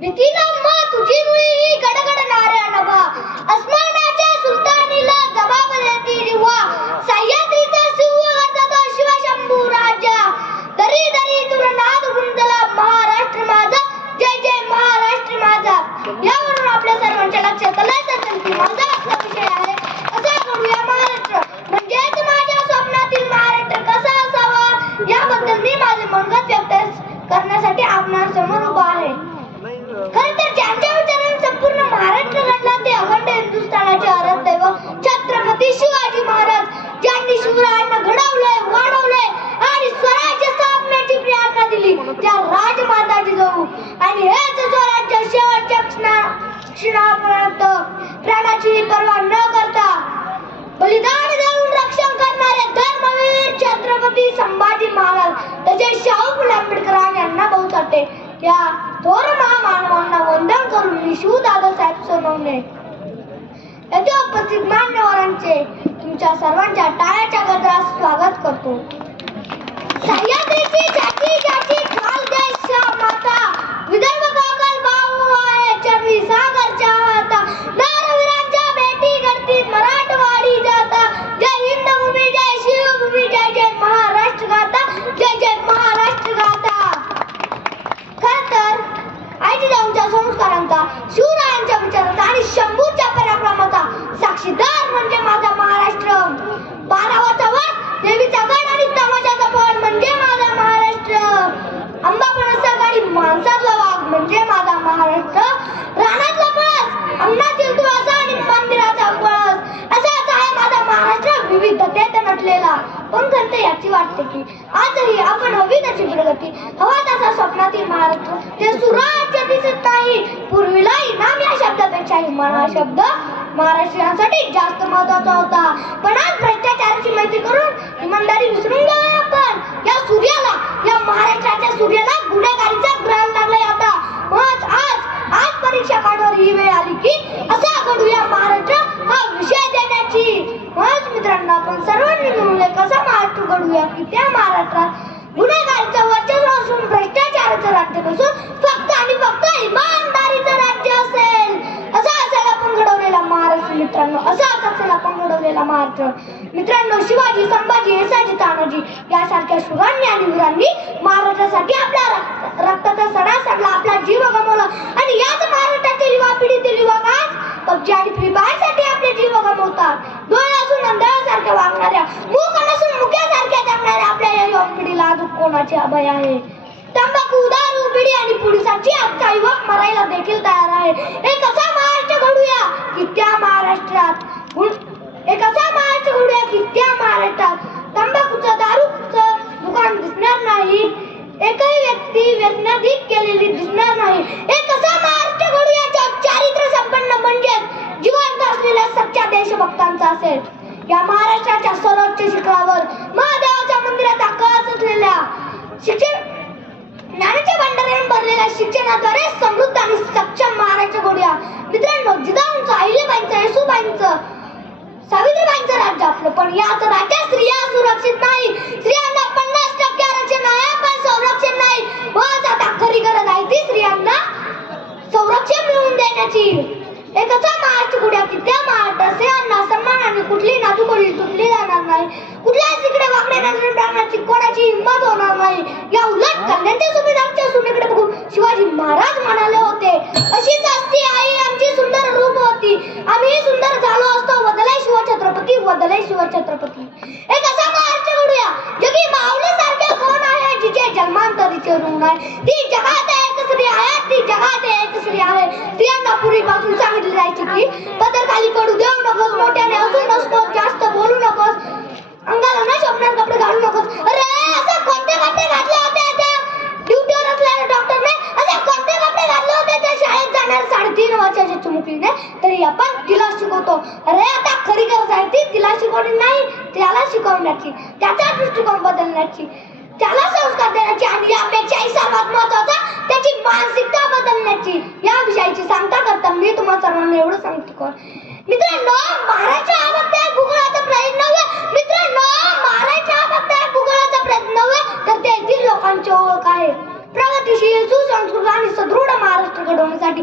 नीतीनाम्मा तुझी मुळी ही गडगड नाऱ्या नभा अस्मानाच्या सुलतानीला जबाब देती जिव्हा सह्याद्रीचा सिंह करता शिवशंभू राजा दरी दरी तुला नाद गुंजला महाराष्ट्र माझा जय जय महाराष्ट्र माझा। यावरून आपल्या सर्वांच्या लक्षात आलं असेल की माझा आजचा विषय आहे कसा घडूया महाराष्ट्र म्हणजेच माझ्या स्वप्नातील महाराष्ट्र कसा असावा याबद्दल मी माझे मनोगत व्यक्त करण्यासाठी आपणासमोर उभा आहे। खरं तर ज्यांच्या विचाराने संपूर्ण महाराष्ट्र घडला ते अखंड हिंदुस्थानाचे आराध्यदैवत छत्रपती शिवाजी महाराज ज्यांनी शिवरायांना घडवलंय वाढवलंय आणि स्वराज्य स्थापनेची प्रेरणा दिली त्या राजमाताची जाऊ आणि हेच स्वराज्य शेवटच्या क्षणापर्यंत प्राणाची पर्वा न करता बलिदान देऊन रक्षण करणारे धर्मवीर छत्रपती संभाजी महाराज तसेच शाहू फुले आंबेडकर यांना भाऊ साठे या थोर महामानवांना वंदन करून मी शिवदादासाहेब सोनवणे येथे उपस्थित मान्यवरांचे तुमच्या सर्वांच्या टाळ्याच्या गजरात स्वागत करतो। सह्याद्रीची ज्याची ज्याची ढाल देश माता विदर्भ कोकण भाऊ आहे चरणी सागरच्या हाता दारवीरांच्या भेटी घडती मराठवाडी जाता जय हिंद भूमी जय शिवभूमी जय जय महाराष्ट्र गाता जय जय महाराष्ट्र गाता। खरं तर आईची जाऊच्या संस्कारांचा शिवरायांच्या विचारांचा आणि शंभूच्या पराक्रमाचा साक्षीदार म्हणजे माझा महाराष्ट्र। बारावाचा वर देवीचा गड आणि तमाशाचा फळ म्हणजे माझा महाराष्ट्र। आंबा फणसाचा आणि माणसातला वाघ म्हणजे माझा महाराष्ट्र। रानातला पळस अंगणातील तुळसा आणि मंदिराचा कळस असाच आहे माझा महाराष्ट्र विविधतेत नटलेला। पण खरं याची वाटते की आजही आपण हवी तशी प्रगती हवा तसा स्वप्नातील महाराष्ट्र ते सुराज्य दिसत नाही। पूर्वीला इनाम या शब्दापेक्षाही हा शब्द महाराष्ट्रासाठी जास्त महत्वाचा होता पण आज भ्रष्टाचाराची माहिती करून इमानदारी विसरून गेलोय आपण। या सूर्याला या महाराष्ट्राच्या सूर्याला गुन्हेगारीचा ग्रहण लागलाय आता। आज परीक्षा काढवर ही वेळ आली की असा घडूया महाराष्ट्र हा विषय देण्याची। मित्रांनो आपण सर्वांनी मिळून कसा महाराष्ट्र घडूया की त्या महाराष्ट्रात गुन्हेगारीचं वर्चस्व असून भ्रष्टाचाराचं राज्य नसून फक्त आणि फक्त इमानदारीचं राज्य असेल। असा असेल आपण घडवलेला महाराष्ट्र मित्रांनो असाच असेल आपण घडवलेला महाराष्ट्र। मित्रांनो शिवाजी संभाजी येसाजी तानाजी यासारख्या शूरांनी आणि वीरांनी महाराष्ट्रासाठी आपल्या रक्ताचा सडा सडला आपला जीव गमावला आणि याच महाराष्ट्रातील युवा पिढीतील युवक आज पबजी आणि फ्री फायर साठी आपले जीव गमावतात। डोळे असून अंधारासारख्या वागणाऱ्या मूक नसून मुक्यासारख्या जगणाऱ्या आपल्या या युवा पिढीला अजून कोणाची अभय आहे। तंबाखू दारू बिडी आणि पुलिसांची आजचा युवक मरायला देखील तयार आहे। एक असा महाराष्ट्र घडूया की त्या महाराष्ट्रात तंबाखूचं दारूचं दुकान दिसणार नाही एकही व्यक्ती व्यसनाधीन केलेली दिसणार नाही। एक असा महाराष्ट्र घडूया जो चारित्र्य संपन्न म्हणजे जिवंत असलेल्या सच्च्या देशभक्तांचा असेल। या महाराष्ट्राच्या सर्वोच्च शिखरावर महादेवाच्या मंदिरात कळस असलेल्या ज्ञानाच्या भंडाराने भरलेल्या शिक्षणाद्वारे समृद्ध आणि सक्षम महाराष्ट्र घडूया। मित्रांनो जिजाऊंचं अहिल्याबाईंचं येसूबाईंचं सावित्रीबाईंचं राज्य आपलं पण याच राज्यात स्त्रिया सुरक्षित नाही। स्त्रियांना 50% आरक्षण आहे पण संरक्षण नाही। आता खरी गरज आहे ती स्त्रियांना संरक्षण मिळवून देण्याची। एक असा महाराष्ट्र घडूया की त्या महाराष्ट्रात स्त्रियांना सन्मानाने कुठली नातूकोळी तुटली जाणार नाही कुठल्याच इकडे वागण्या नजरेने बघण्याची कोणाची हिंमत होणार नाही। या उलट कल्याणच्या सुभेदारच्या सुनेकडे बघून शिवाजी महाराज म्हणाले होते अशीच असती आई आमची सुंदर रूप होती आम्ही सुंदर झालो असतो वदले शिवछत्रपती वदले शिवछत्रपती। एक असा महाराष्ट्र घडूया जगी माऊली सारखे कोण आहे जिचे जन्मांतरीचे ऋण आहे। ती जगात एक स्त्री आहे ती जगात एक स्त्री आहे। स्त्रियांना पूर्वीपासून सांगितले जायचे की पदर खाली पडू देऊ नकोस मोठ्याने असू नकोस जास्त बोलू नकोस अंगाला ना शोभणारे कपडे घालू नकोस। अरे असे कोणते कपडे घातले होते त्या ड्युटीवर असलेल्या डॉक्टरने असे कोणते कपडे घातले होते त्या शाळेत जाणाऱ्या 3.5 वर्षाच्या चिमुकलीने तरी आपण तिला शिकवतो। अरे आता खरी गरज आहे ती तिला शिकवणी नाही त्याला शिकवण्याची त्याचा दृष्टिकोन बदलण्याची त्याला संस्कार देण्याची आणि यापेक्षाही सर्वात महत्त्वाचा त्याची मानसिकता बदलण्याची। या विषयाची सांगता करता मी तुम्हाला सर्वांना एवढं सांगतो मित्रांनो महाराष्ट्र हा फक्त भूगोलाचा प्रश्न नव्हे। मित्रांनो महाराष्ट्र हा फक्त भूगोलाचा प्रश्न महाराष्ट्राची ओळख आहे. प्रगतिशील, सुसंस्कृत आणि सदृढ महाराष्ट्र घडवण्यासाठी